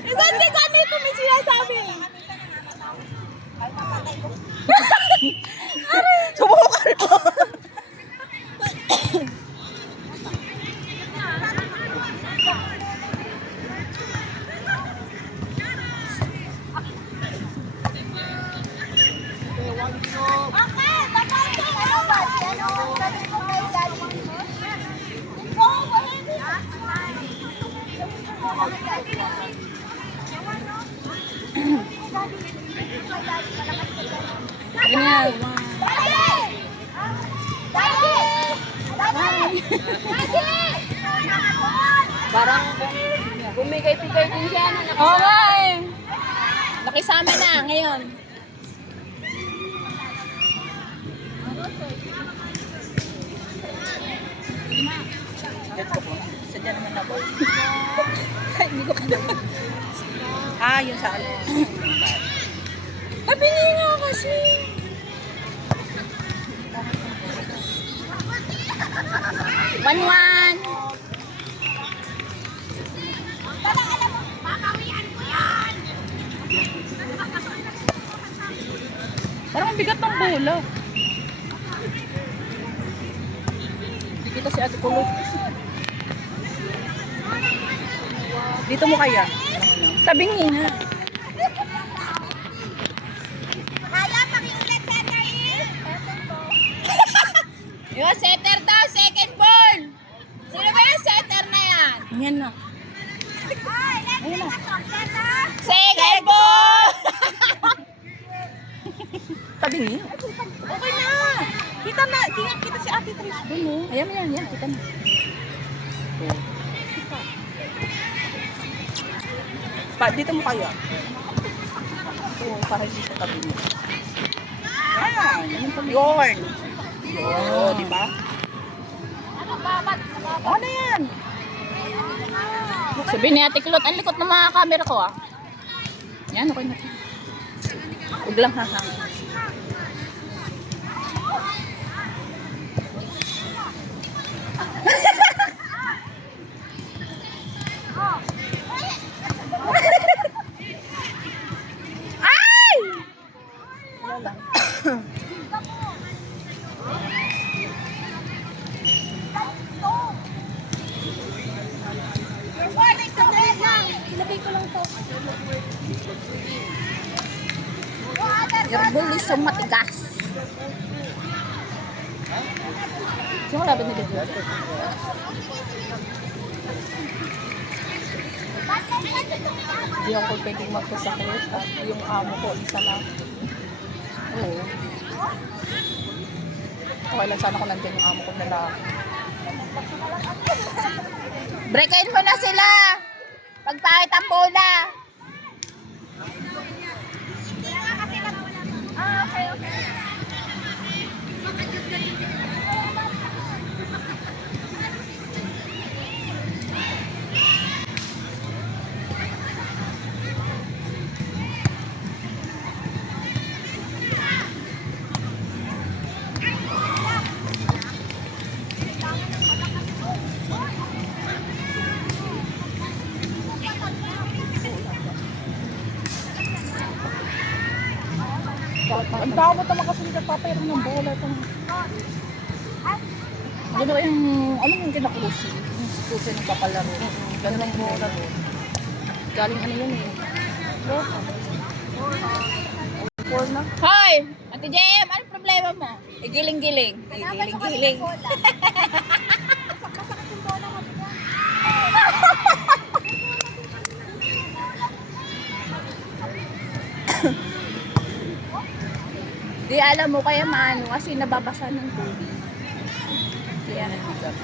Hindi ko ano ito may sinasabi. Subukan mo. Ganyan. Parang bumigay-tigay din siya. Oo nga eh. Nakisama na ngayon. Sadya naman ako. Hindi ko kalaman. Yun sa alin. Tabingi nga kasi. One. Parang ang bigat ng bola. Hindi kita si Ate Kulot. Dito mo kaya? Tabingi nga. Yung setter daw, second ball. Sino ba yung setter na yan? Yan na. Ayun na. Second ball! Tabingi. Okay na. Kita na. Kita si Ate Trish dun oh. Ayan. Kita na. Dito mo kaya? Oo, para hindi sa tabingi. Yorn. Oo, di ba? Ano yan? Sabi ni Ate Kulot, ang likot ng mga camera ko ah. Yan, okay na. Huwag lang hahang. Ay! Wala lang. Ilagay ko lang to. Your bull is so matigas. Sino laban nila dito? Hindi ako pwedeng magpasakit at yung amo ko isa lang. Oo. Okay lang sana kung nandiyan yung amo ko na lang. Breakin mo na sila. Pagpahit ang bola. Okay. Ang dawat naman kasi nagpapayro ng bola. Gano'n yung, ano yung kinakusi? Yung kusi ng papalaro. Gano'n ang bola doon. Galing ano yun eh. Four na. Hoy! Ate Jem, ano problema mo? Igiling-giling. Igiling-giling. Di alam mo kaya maano kasi nababasa ng tubig. Kaya nabigat.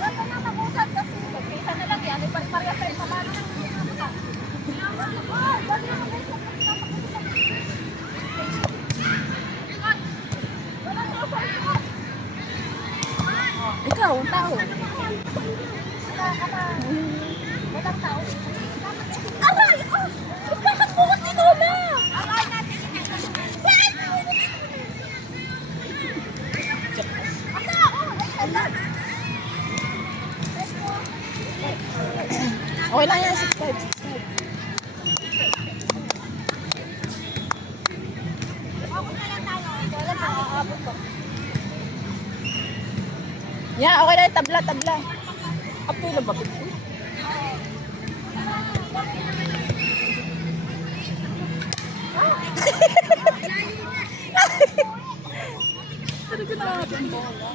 Ikaw, ang tao. Walang tao. Aray! Oh! Bakit mo ko tinola? Okay lang yan, 6'5". Yan, okay lang, tabla. Apoy lang ba? Talaga nakakapit ang bola.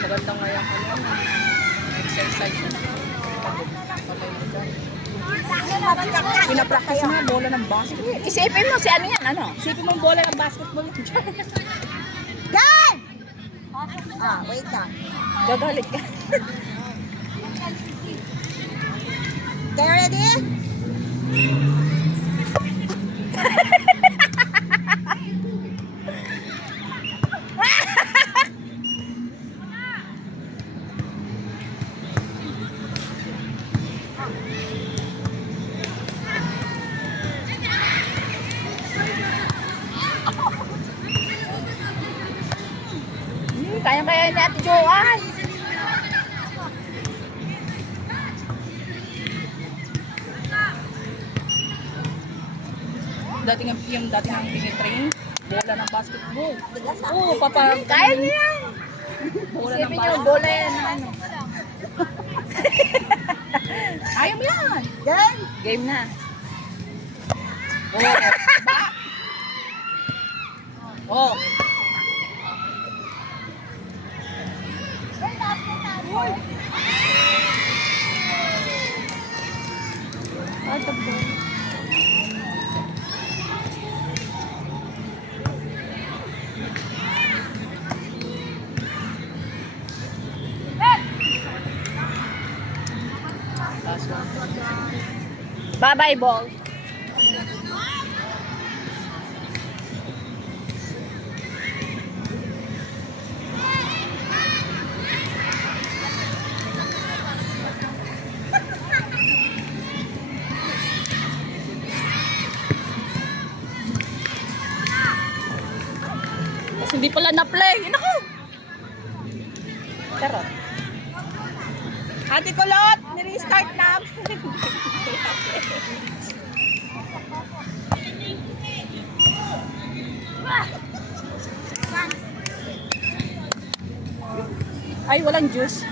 Maganda nga yung exercise na. Pinapractice nga bola ng basketball. Isipin mo si ano yan, ano? Isipin mo ang bola ng basketball. Gan! Wait lang. Gagalit ka. Okay, ready? Kaya ni Ate Joanne. Yung dating ang tinitrain, bola ng basketball. Oo, Kaya niya yan. bola ng Isipin niyo, basketball. bola yan ng ano. Ayaw mo yan. Gan! Game na. Oh. Last one. Bye-bye, ball. Kasi hindi pala na-play. Naku! Charot. Ate Kulot, nirestart na. Ay, walang juice.